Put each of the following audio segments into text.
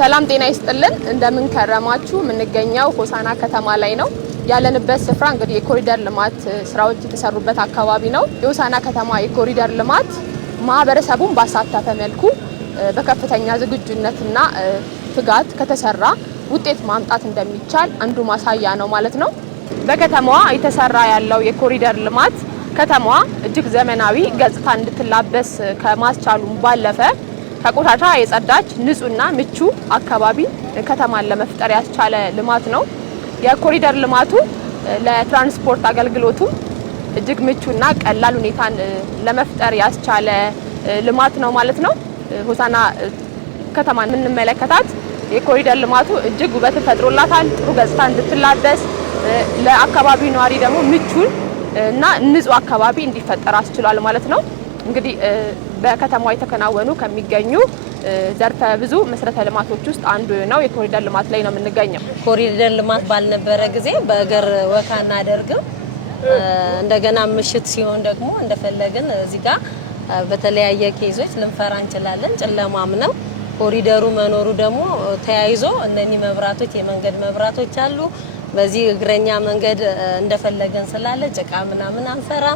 ሰላም ጤና ይስጥልን እንደምን ከረማችሁ ምንገኛው ሆሳና ከተማ ላይ ነው ያለንበት ስፍራ እንግዲህ የኮሪደር ልማት ስራዎች የተሰሩበት አካባቢ ነው የሆሳና ከተማ የኮሪደር ልማት ማህበረሰቡን ባሳተፈ መልኩ በከፍተኛ ዝግጁነትና ትጋት ከተሰራ ውጤት ማምጣት እንደሚቻል አንዱ ማሳያ ነው ማለት ነው በከተማዋ የተሰራ ያለው የኮሪደር ልማት ከተማዋ እጅግ ዘመናዊ ገጽታ እንድትላበስ ከማስቻሉ ባለፈ ከቆሻሻ የጸዳች ንጹህና ምቹ አካባቢ ከተማን ለመፍጠር ያስቻለ ልማት ነው የኮሪደር ልማቱ ለትራንስፖርት አገልግሎቱ እጅግ ምቹና ቀላል ሁኔታን ለመፍጠር ያስቻለ ልማት ነው ማለት ነው ሆሳና ከተማን ምንመለከታት የኮሪደር ልማቱ እጅግ ውበት ፈጥሮላታል ጥሩ ገጽታ እንድትላበስ ለአካባቢው ነዋሪ ደግሞ ምቹ እና ንጹህ አካባቢ እንዲፈጠር አስችሏል ማለት ነው እንግዲህ በከተማው የተከናወኑ ከሚገኙ ዘርፈ ብዙ መሰረተ ልማቶች ውስጥ አንዱ ነው የኮሪደር ልማት ላይ ነው የምንገኘው ኮሪደር ልማት ባልነበረ ጊዜ በእግር ወካና አደርግም እንደገና ምሽት ሲሆን ደግሞ እንደፈለግን እዚህ ጋር በተለያየ ኬዞች ልንፈራ እንችላለን ጨለማም ነው ኮሪደሩ መኖሩ ደግሞ ተያይዞ እነኚህ መብራቶች የመንገድ መብራቶች አሉ በዚህ እግረኛ መንገድ እንደፈለገን ስላለ ጭቃ ምናምን አንፈራ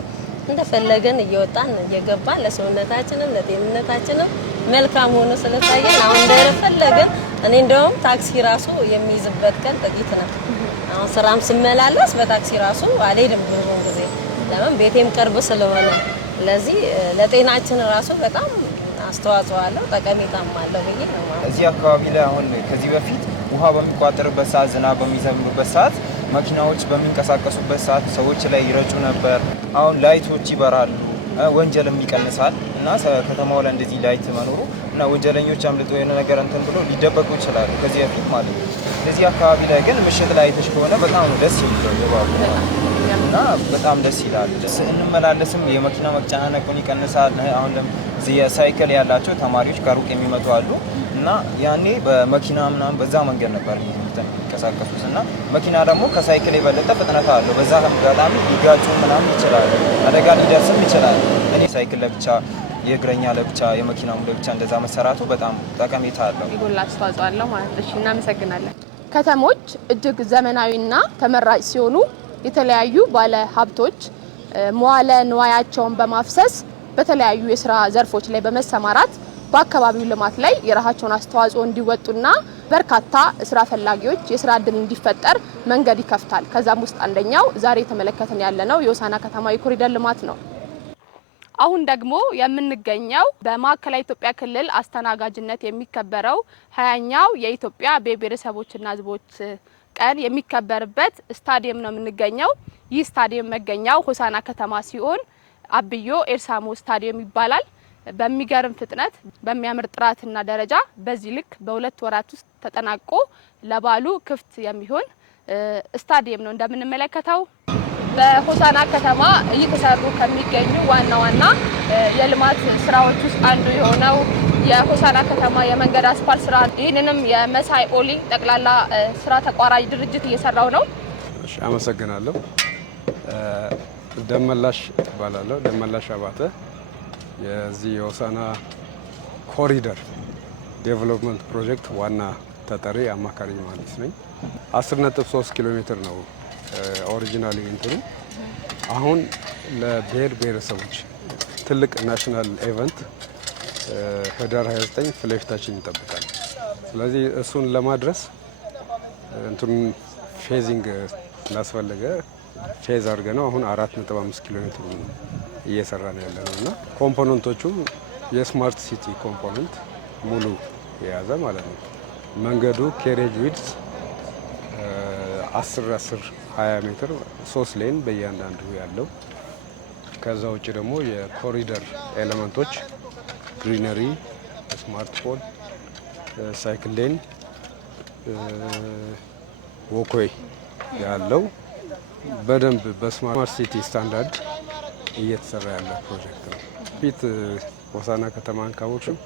እንደፈለገን እየወጣን እየገባን ለሰውነታችንም ለጤንነታችንም መልካም ሆኖ ስለታየን አሁን እንደፈለገን እኔ እንደውም ታክሲ ራሱ የሚይዝበት ቀን ጥቂት ነው አሁን ስራም ስመላለስ በታክሲ ራሱ አልሄድም ብዙ ጊዜ ለምን ቤቴም ቅርብ ስለሆነ ለዚህ ለጤናችን ራሱ በጣም አስተዋጽኦ አለው ጠቀሜታም አለው ብዬ ነው እዚህ አካባቢ ላይ አሁን ከዚህ በፊት ውሃ በሚቋጠርበት ሰዓት ዝናብ በሚዘንብበት ሰዓት መኪናዎች በሚንቀሳቀሱበት ሰዓት ሰዎች ላይ ይረጩ ነበር አሁን ላይቶች ይበራሉ ወንጀልም ይቀንሳል እና ከተማው ላይ እንደዚህ ላይት መኖሩ እና ወንጀለኞች አምልጦ የሆነ ነገር እንትን ብሎ ሊደበቁ ይችላሉ ከዚህ በፊት ማለት ነው እዚህ አካባቢ ላይ ግን ምሽት ላይ አይተሽ ከሆነ በጣም ደስ ይላል እና በጣም ደስ ይላል እንመላለስም የመኪና መጨናነቁን ይቀንሳል አሁን ለዚህ ሳይክል ያላቸው ተማሪዎች ከሩቅ የሚመጡ አሉ እና ያኔ በመኪና ምናምን በዛ መንገድ ነበር የሚንቀሳቀሱት እና መኪና ደግሞ ከሳይክል የበለጠ ፍጥነት አለው በዛ በጣም ሊጋጩ ምናምን ይችላል አደጋ ሊደርስም ይችላል እኔ ሳይክል ለብቻ የእግረኛ ለብቻ የመኪናው ለብቻ እንደዛ መሰራቱ በጣም ጠቀሜታ አለው ይጎላ አስተዋጽኦ አለው ማለት ነው እናመሰግናለን ከተሞች እጅግ ዘመናዊና ተመራጭ ሲሆኑ የተለያዩ ባለ ሀብቶች መዋለ ንዋያቸውን በማፍሰስ በተለያዩ የሥራ ዘርፎች ላይ በመሰማራት በአካባቢው ልማት ላይ የራሳቸውን አስተዋጽኦ እንዲወጡና በርካታ ስራ ፈላጊዎች የስራ እድል እንዲፈጠር መንገድ ይከፍታል ከዛም ውስጥ አንደኛው ዛሬ ተመለከተን ያለነው የሆሳና ከተማ የኮሪደር ልማት ነው አሁን ደግሞ የምንገኘው በማዕከላዊ ኢትዮጵያ ክልል አስተናጋጅነት የሚከበረው 20ኛው የኢትዮጵያ ብሔረሰቦችና ሕዝቦች ቀን የሚከበርበት ስታዲየም ነው የምንገኘው ይህ ስታዲየም መገኛው ሆሳና ከተማ ሲሆን አብዮ ኤርሳሞ ስታዲየም ይባላል በሚገርም ፍጥነት በሚያምር ጥራትና ደረጃ በዚህ ልክ በሁለት ወራት ውስጥ ተጠናቆ ለባሉ ክፍት የሚሆን ስታዲየም ነው እንደምንመለከተው በሆሳና ከተማ እየተሰሩ ከሚገኙ ዋና የልማት ስራዎች ውስጥ አንዱ የሆነው የሆሳና ከተማ የመንገድ አስፋልት ስራ ይህንንም የመሳይ ኦሊ ጠቅላላ ስራ ተቋራጭ ድርጅት እየሰራው ነው እሺ አመሰግናለሁ ደመላሽ ባላለው ደመላሽ አባተ የዚህ የሆሳና ኮሪደር ዴቨሎፕመንት ፕሮጀክት ዋና ተጠሪ አማካሪ መሀንዲስ ነኝ 10.3 ኪሎ ሜትር ነው ኦሪጂናሊ እንትኑ አሁን ለብሔር ብሔረሰቦች ትልቅ ናሽናል ኢቨንት ህዳር 29 ፍለፊታችን ይጠብቃል ስለዚህ እሱን ለማድረስ እንትኑ ፌዚንግ ስላስፈለገ ፌዝ አድርገነው አሁን 4.5 ኪሎ ሜትር እየሰራን ያለነውና ኮምፖነንቶቹ የስማርት ሲቲ ኮምፖነንት ሙሉ የያዘ ማለት ነው መንገዱ ኬሬጅ ዊድዝ 10 20 ሜትር 3 ሌን በእያንዳንዱ ያለው ከዛ ውጭ ደግሞ የኮሪደር ኤሌመንቶች ግሪነሪ ስማርት ፖል ሳይክል ሌን ወክዌይ ያለው በደንብ በስማርት ሲቲ ስታንዳርድ እየተሰራ ያለ ፕሮጀክት ነው ፊት ሆሳና ከተማን ካወቅሽም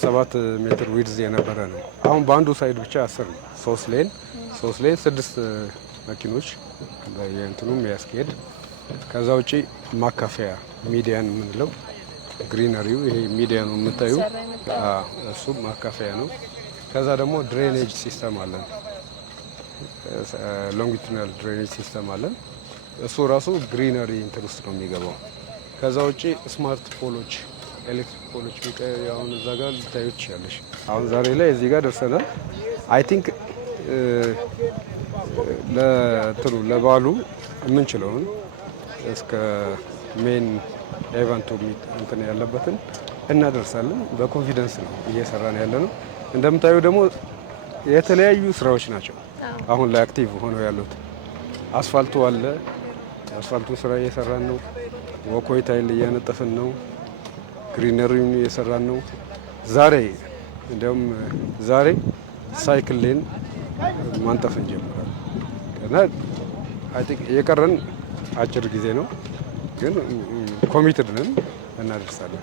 7 ሜትር ዊድዝ የነበረ ነው አሁን በአንዱ ሳይድ ብቻ 10 ነው 3 ሌን 6 መኪኖች በየእንትኑም ያስኬድ ከዛ ውጪ ማካፈያ ሚዲያን የምንለው ግሪነሪው ይሄ ሚዲያኑ የምታዩ እሱ ማካፈያ ነው ከዛ ደግሞ ድሬኔጅ ሲስተም አለን፣ ሎንጊቱዲናል ድሬኔጅ ሲስተም አለን። እሱ ራሱ ግሪነሪ እንትን ውስጥ ነው የሚገባው። ከዛ ውጪ ስማርት ፖሎች፣ ኤሌክትሪክ ፖሎች አሁን እዛ ጋር ልታዩ ትችላለሽ። አሁን ዛሬ ላይ እዚህ ጋር ደርሰናል። አይ ቲንክ ለበዓሉ የምንችለውን እስከ ሜን ኤቨንቱ እንትን ያለበትን እናደርሳለን። በኮንፊደንስ ነው እየሰራን ያለ ነው። እንደምታዩ ደግሞ የተለያዩ ስራዎች ናቸው አሁን ላይ አክቲቭ ሆነው ያሉት። አስፋልቱ አለ፣ አስፋልቱ ስራ እየሰራን ነው። ወኮይ ታይል እያነጠፍን ነው። ግሪነሪውን እየሰራን ነው። ዛሬ እንዲያውም ዛሬ ሳይክል ሌን ማንጠፍ እንጀምራለን እና አይ ቲንክ የቀረን አጭር ጊዜ ነው፣ ግን ኮሚትድ ነን እናደርሳለን።